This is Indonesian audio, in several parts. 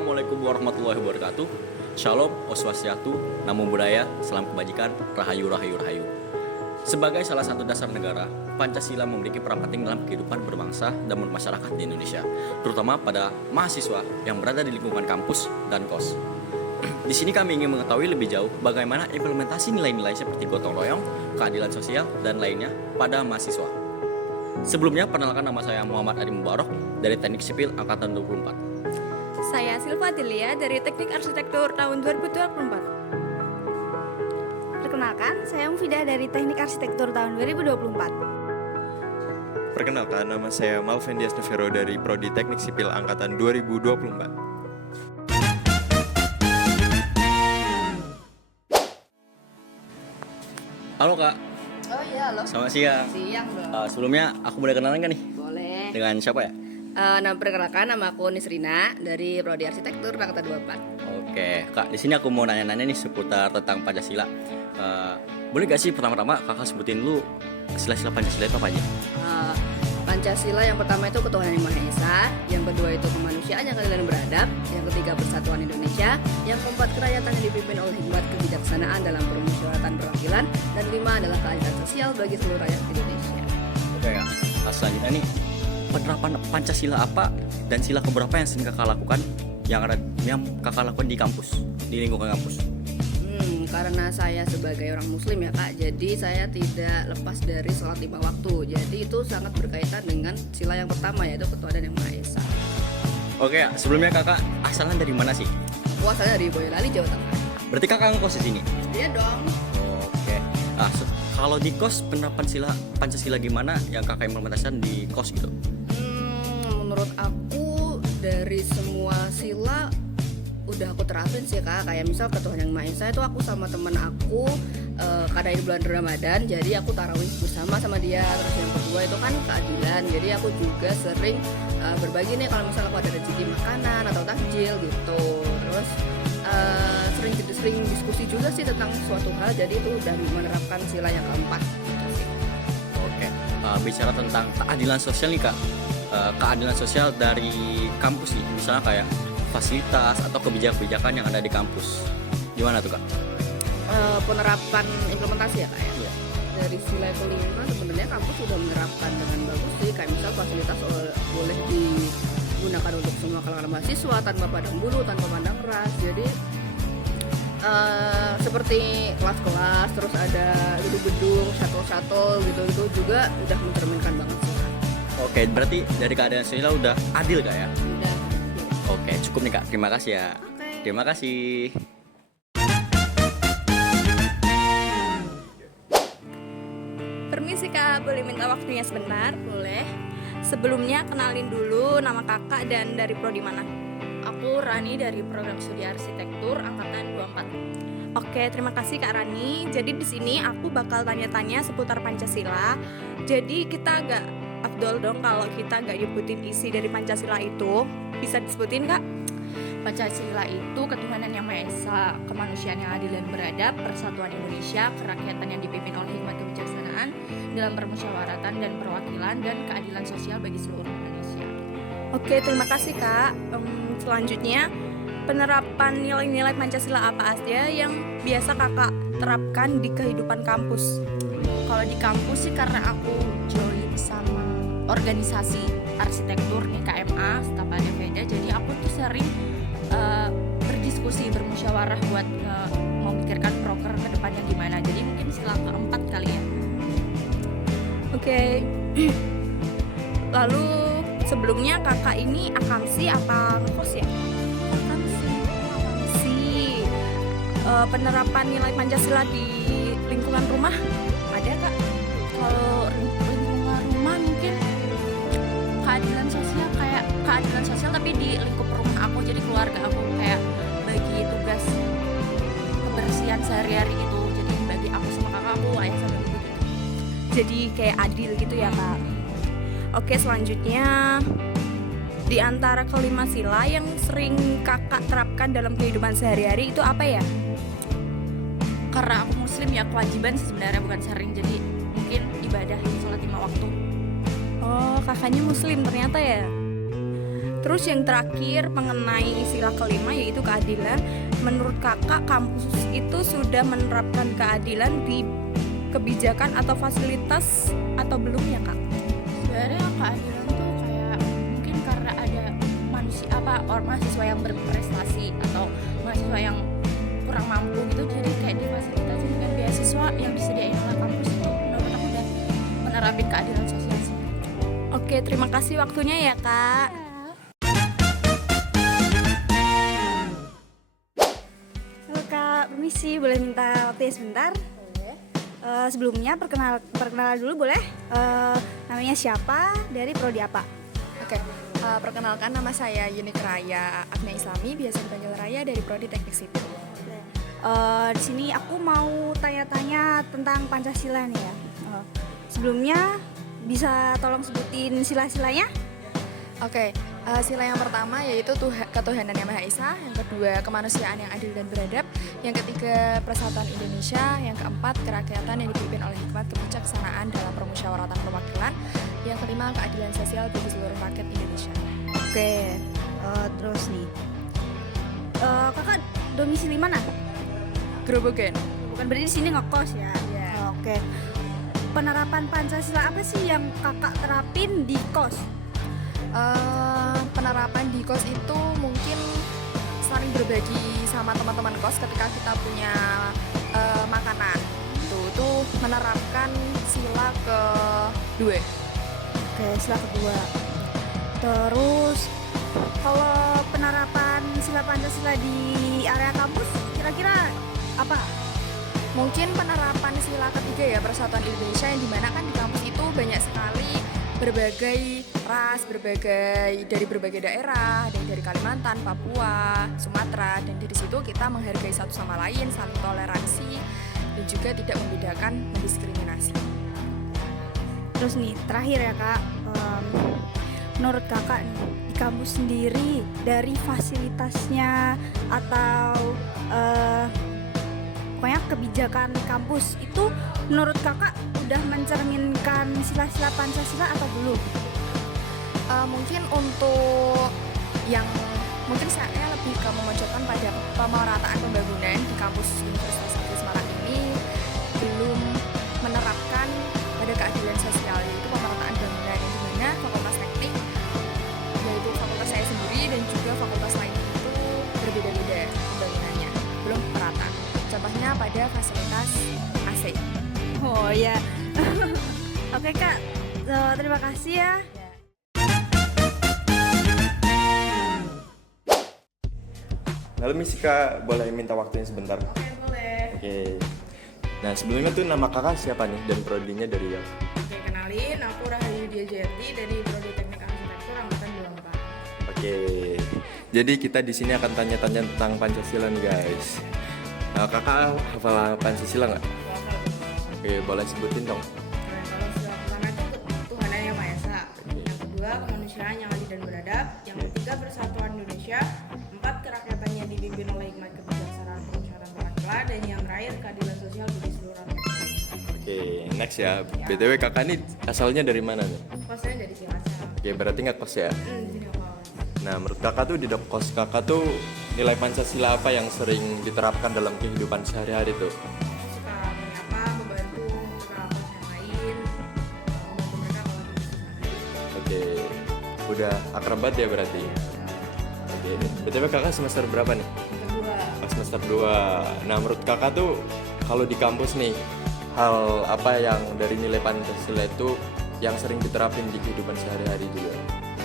Assalamualaikum warahmatullahi wabarakatuh. Shalom, Oswasiatu, Namo Buddhaya, Salam Kebajikan, Rahayu Rahayu Rahayu. Sebagai salah satu dasar negara, Pancasila memiliki peran penting dalam kehidupan berbangsa dan bermasyarakat di Indonesia, terutama pada mahasiswa yang berada di lingkungan kampus dan kos. Di sini kami ingin mengetahui lebih jauh bagaimana implementasi nilai-nilai seperti gotong royong, keadilan sosial, dan lainnya pada mahasiswa. Sebelumnya, perkenalkan nama saya Muhammad Adi Mubarok dari Teknik Sipil Angkatan 24. Saya Silva Delia dari Teknik Arsitektur tahun 2024. Perkenalkan, saya Mufidah dari Teknik Arsitektur tahun 2024. Perkenalkan, nama saya Malven Dias Novero dari Prodi Teknik Sipil Angkatan 2024. Halo Kak, Oh iya, halo. selamat siang. Siang dong. Sebelumnya aku boleh kenalan kan nih? Boleh. Dengan siapa ya? Perkenalkan, nama aku Nisrina dari Prodi Arsitektur angkatan 24. Oke, Kak, di sini aku mau nanya-nanya nih seputar tentang Pancasila. Boleh gak sih pertama-tama Kakak sebutin dulu sila-sila Pancasila itu apa aja? Pancasila yang pertama itu ketuhanan yang Maha Esa, yang kedua itu kemanusiaan yang adil dan beradab, yang ketiga persatuan Indonesia, yang keempat kerakyatan yang dipimpin oleh hikmat kebijaksanaan dalam permusyawaratan perwakilan, dan kelima adalah keadilan sosial bagi seluruh rakyat Indonesia. Oke Kak, selanjutnya nih penerapan Pancasila apa dan sila keberapa yang sering Kakak lakukan yang Kakak lakukan di kampus, di lingkungan kampus? Karena saya sebagai orang muslim ya Kak, jadi saya tidak lepas dari sholat 5 waktu. Jadi itu sangat berkaitan dengan sila yang pertama, yaitu ketuhanan yang Maha Esa. Oke, sebelumnya Kakak asalnya dari mana sih? Aku asalnya dari Boyolali, Jawa Tengah. Berarti Kakak ngekos di sini? Iya dong. Oke. Kalau di kos penerapan sila Pancasila gimana yang Kakak implementasikan di kos gitu? Menurut aku dari semua sila udah aku terapin sih Kak. Kayak misal ketuhanan yang Maha Esa itu aku sama temen aku karena ini bulan Ramadan, jadi aku tarawih bersama sama dia. Terus yang kedua itu kan keadilan, jadi aku juga sering berbagi nih kalau misal aku ada rezeki makanan atau takjil gitu. Terus sering diskusi juga sih tentang suatu hal, jadi itu udah menerapkan sila yang keempat gitu sih. Oke. Bicara tentang keadilan sosial nih Kak. Keadilan sosial dari kampus nih, misalnya kayak fasilitas atau kebijakan-kebijakan yang ada di kampus. Gimana tuh Kak? Penerapan implementasi ya Kak ya? Iya. Dari sila kelima sebenarnya kampus sudah menerapkan dengan bagus sih. Kayak misal fasilitas boleh digunakan untuk semua kalangan mahasiswa tanpa pandang bulu, tanpa pandang ras. Jadi seperti kelas-kelas, terus ada gedung-gedung, shuttle-shuttle gitu juga udah mencerminkan banget sih Kak. Oke, berarti dari keadaan sosial udah adil Kak ya? Udah. Oke, cukup nih Kak. Terima kasih ya. Oke. Terima kasih. Permisi Kak, boleh minta waktunya sebentar? Boleh. Sebelumnya kenalin dulu nama kakak dan dari prodi mana? Aku Rani dari Program Studi Arsitektur angkatan 24. Oke, terima kasih Kak Rani. Jadi di sini aku bakal tanya-tanya seputar Pancasila. Jadi kita agak afdol dong kalau kita nggak nyebutin isi dari Pancasila itu. Bisa disebutin Kak? Pancasila itu ketuhanan yang Maha Esa, kemanusiaan yang adil dan beradab, persatuan Indonesia, kerakyatan yang dipimpin oleh hikmat kebijaksanaan dalam permusyawaratan dan perwakilan, dan keadilan sosial bagi seluruh Indonesia. Oke, terima kasih Kak. Selanjutnya, penerapan nilai-nilai Pancasila apa aja yang biasa kakak terapkan di kehidupan kampus? Kalau di kampus sih karena aku join sama organisasi arsitektur nih KMA, Setapada Veda, jadi aku tuh sering berdiskusi, bermusyawarah buat memikirkan proker ke depannya gimana. Jadi mungkin sila keempat kali ya. Oke. Lalu sebelumnya kakak ini akamsi apa ngekos ya? Akamsi. Penerapan nilai Pancasila di lingkungan rumah ada Kak? Kalau lingkungan rumah mungkin keadilan sosial, kayak keadilan sosial tapi di lingkup rumah aku, jadi keluarga aku kayak bagi tugas kebersihan sehari-hari gitu, jadi bagi aku sama kakak aku, ayah sama ibu gitu. Jadi kayak adil gitu ya Kak? Oke, selanjutnya di antara kelima sila yang sering kakak terapkan dalam kehidupan sehari-hari itu apa ya? Karena aku muslim ya, kewajiban sih sebenarnya, bukan sering, jadi mungkin ibadah sholat 5 waktu. Oh, kakaknya muslim ternyata ya? Terus yang terakhir mengenai istilah kelima yaitu keadilan. Menurut kakak kampus itu sudah menerapkan keadilan di kebijakan atau fasilitas atau belum ya kak? Sebenarnya keadilan tuh kayak mungkin karena ada orang mahasiswa yang berprestasi atau mahasiswa yang kurang mampu gitu, jadi kayak difasilitasi dengan beasiswa yang disediain oleh kampus. Itu menurut aku udah menerapin keadilan sosial sih. Oke, terima kasih waktunya ya kak. Halo Kak, permisi, boleh minta waktunya sebentar? Boleh. Sebelumnya perkenalan dulu boleh? Namanya siapa, dari prodi apa? Oke, perkenalkan nama saya Yunik Raya Agnia Islami, biasa dipanggil Raya dari Prodi Teknik Sipil. Di sini aku mau tanya-tanya tentang Pancasila nih ya. Sebelumnya bisa tolong sebutin sila-silanya? Oke, sila yang pertama yaitu ketuhanan yang Maha Esa, yang kedua kemanusiaan yang adil dan beradab, yang ketiga persatuan Indonesia, yang keempat kerakyatan yang dipimpin oleh hikmat kebijaksanaan dalam permusyawaratan perwakilan, yang kelima keadilan sosial bagi seluruh rakyat Indonesia. Oke, terus nih, kakak domisili mana? Grobogan. Bukan berarti di sini ngekos ya? Iya. Oke. Penerapan Pancasila apa sih yang kakak terapin di kos? Penerapan di kos itu mungkin saling berbagi sama teman-teman kos ketika kita punya makanan. Itu menerapkan sila kedua. Oke, sila kedua. Terus kalau penerapan sila Pancasila di area kampus kira-kira apa? Mungkin penerapan sila ketiga ya, persatuan Indonesia, yang dimana kan di kampus itu banyak sekali berbagai ras, dari berbagai daerah, ada yang dari Kalimantan, Papua, Sumatera, dan dari situ kita menghargai satu sama lain, saling toleransi, dan juga tidak membedakan, mendiskriminasi. Terus nih, terakhir ya Kak, menurut kakak nih, di kampus sendiri dari fasilitasnya atau pokoknya kebijakan kampus itu menurut kakak udah mencerminkan sila-sila Pancasila atau belum? Mungkin untuk yang mungkin saya lebih ke memojokkan pada pemerataan pembangunan di kampus Universitas Negeri Semarang ini belum menerapkan pada keadilan sosial, yaitu pemerataan bangunan, yang dimana fakultas teknik yaitu fakultas saya sendiri dan juga fakultas lain itu berbeda-beda pembangunannya, belum merata. Contohnya pada fasilitas AC. Oh ya. Oke Kak, terima kasih ya. Halo Miss Kak, boleh minta waktunya sebentar? Oke, boleh. Oke. Nah sebelumnya tuh nama kakak siapa nih dan prodinya dari yang? Oke, kenalin, aku Rahayu Diajati dari Prodi Teknik Arsitektur Angkatan 24. Oke. Jadi kita di sini akan tanya-tanya tentang Pancasila nih guys. Nah, kakak hafal Pancasila nggak? Oke, boleh sebutin dong. Nah, kalau sila pertama itu ketuhanan yang Maha Esa, yang kedua kemanusiaan yang adil dan beradab, yang ketiga persatuan Indonesia, empat kerakyatan yang dipimpin oleh hikmat kebijaksanaan permusyawaratan perwakilan, dan yang terakhir keadilan sosial bagi seluruh rakyat. Oke, next ya. BTW kakak nih asalnya dari mana nih? Kosnya dari Cilacap. Oke, berarti nggak kos ya? Di sini apa? Nah, menurut kakak tuh di kos kakak tuh nilai Pancasila apa yang sering diterapkan dalam kehidupan sehari-hari tuh? Suka menyapa, membantu kerabat yang lain, membantu mereka kalau di sana. Oke, udah akrab banget ya berarti? Oke, BTW kakak semester berapa nih? Kedua, Semester 2. Nah, menurut kakak tuh kalau di kampus nih, hal apa yang dari nilai Pancasila itu yang sering diterapin di kehidupan sehari-hari juga?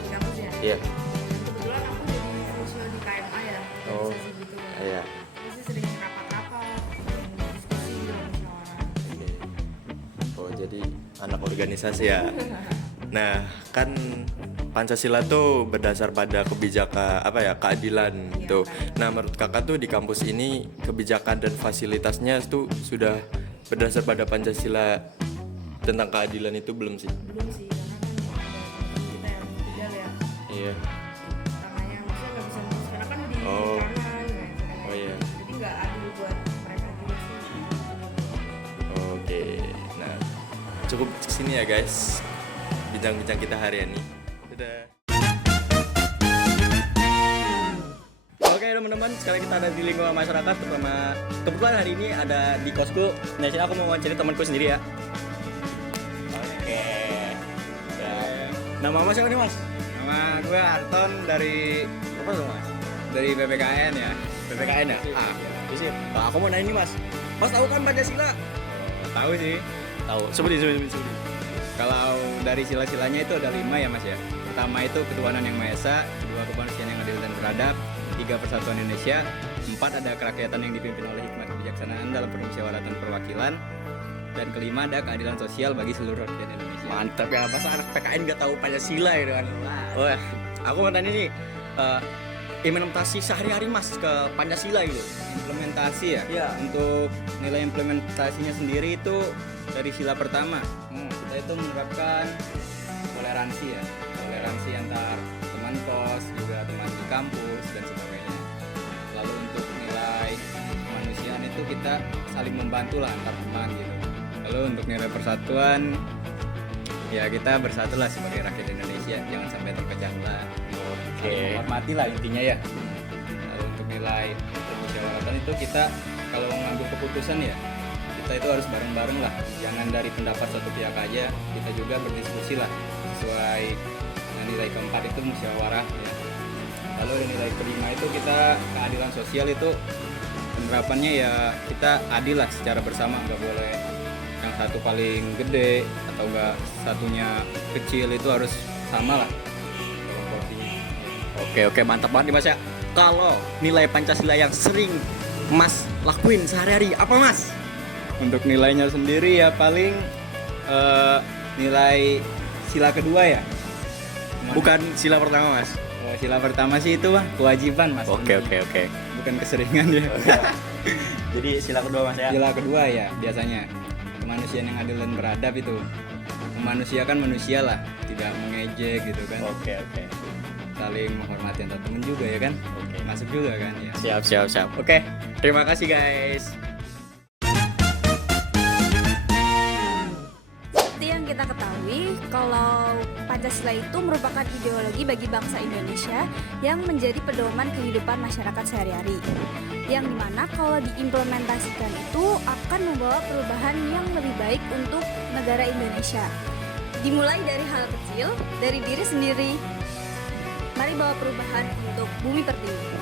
di kampus ya. Iya. Kebetulan aku jadi sosial di KMA ya, Oh, organisasi gitu. iya. Masih sering rapat-rapat, sering diskusi dalam musyawarah. Oke. Oh, jadi anak organisasi ya. Nah, kan Pancasila tuh berdasar pada kebijakan keadilan tuh. Nah, menurut kakak tuh di kampus ini kebijakan dan fasilitasnya tuh sudah berdasar pada Pancasila tentang keadilan itu belum sih? Belum sih, karena kan ada kita yang tinggal ya. Iya. Tangannya maksudnya nggak bisa lurus karena kan di Oh. kanan ya. Oh iya. Jadi nggak adil buat mereka juga sih. Oke. Nah, cukup sini ya guys. Bincang-bincang kita hari ini. Dadah. Oke teman-teman, sekarang kita ada di lingkungan masyarakat terutama kebetulan hari ini ada di kosku. Nah, sini aku mau wawancara temanku sendiri ya. Oke. Ya. Nama Mas siapa nih Mas? Nama gue Arton dari Apa tuh Mas? PPKN ya. PPKN ya? Ah, sip. Nah, aku mau nanya nih Mas. Mas tahu kan Pancasila? Tahu sih. Tahu. Seperti. Kalau dari sila-silanya itu ada 5 ya Mas ya. Pertama itu ketuhanan yang Maha Esa, kedua kemanusiaan yang adil dan beradab, 3 persatuan Indonesia, 4 ada kerakyatan yang dipimpin oleh hikmat kebijaksanaan dalam permusyawaratan perwakilan, dan kelima ada keadilan sosial bagi seluruh rakyat Indonesia. Mantap ya, masa anak PKN gak tahu Pancasila gitu kan. Wah, aku mau tanya nih, implementasi sehari-hari Mas ke Pancasila gitu. Implementasi ya. Iya. Untuk nilai implementasinya sendiri itu dari sila pertama. Kita itu menerapkan toleransi ya. Toleransi antar teman kos, juga teman di kampus dan sebagainya. Lalu untuk nilai kemanusiaan itu kita saling membantu lah antar teman gitu. Lalu untuk nilai persatuan ya kita bersatulah sebagai rakyat Indonesia, jangan sampai terpecah belah. Saling menghormati lah intinya ya. Lalu untuk nilai permusyawaratan itu kita kalau mengambil keputusan ya kita itu harus bareng-bareng lah, jangan dari pendapat satu pihak aja, kita juga berdiskusi lah sesuai nilai keempat itu musyawarah ya. Lalu nilai kelima itu kita keadilan sosial, itu penerapannya ya kita adil lah secara bersama, nggak boleh yang satu paling gede atau nggak satunya kecil, itu harus sama lah proporsinya. Oke, mantap banget nih Mas ya. Kalau nilai Pancasila yang sering Mas lakuin sehari-hari apa Mas? Untuk nilainya sendiri ya paling nilai sila kedua ya. Bukan sila pertama Mas. Oh, sila pertama sih itu Bang, kewajiban Mas. Oke. Bukan keseringan ya. Jadi sila kedua Mas ya. Sila kedua ya biasanya kemanusiaan yang adil dan beradab itu. Memanusiakan manusia lah, tidak mengejek gitu kan. Oke. Saling menghormati antar teman juga ya kan. Oke. Masuk juga kan ya. Siap. Oke, terima kasih guys. Seperti yang kita ketahui, kalau Pancasila itu merupakan ideologi bagi bangsa Indonesia yang menjadi pedoman kehidupan masyarakat sehari-hari. Yang dimana kalau diimplementasikan itu akan membawa perubahan yang lebih baik untuk negara Indonesia. Dimulai dari hal kecil, dari diri sendiri. Mari bawa perubahan untuk bumi pertiwi.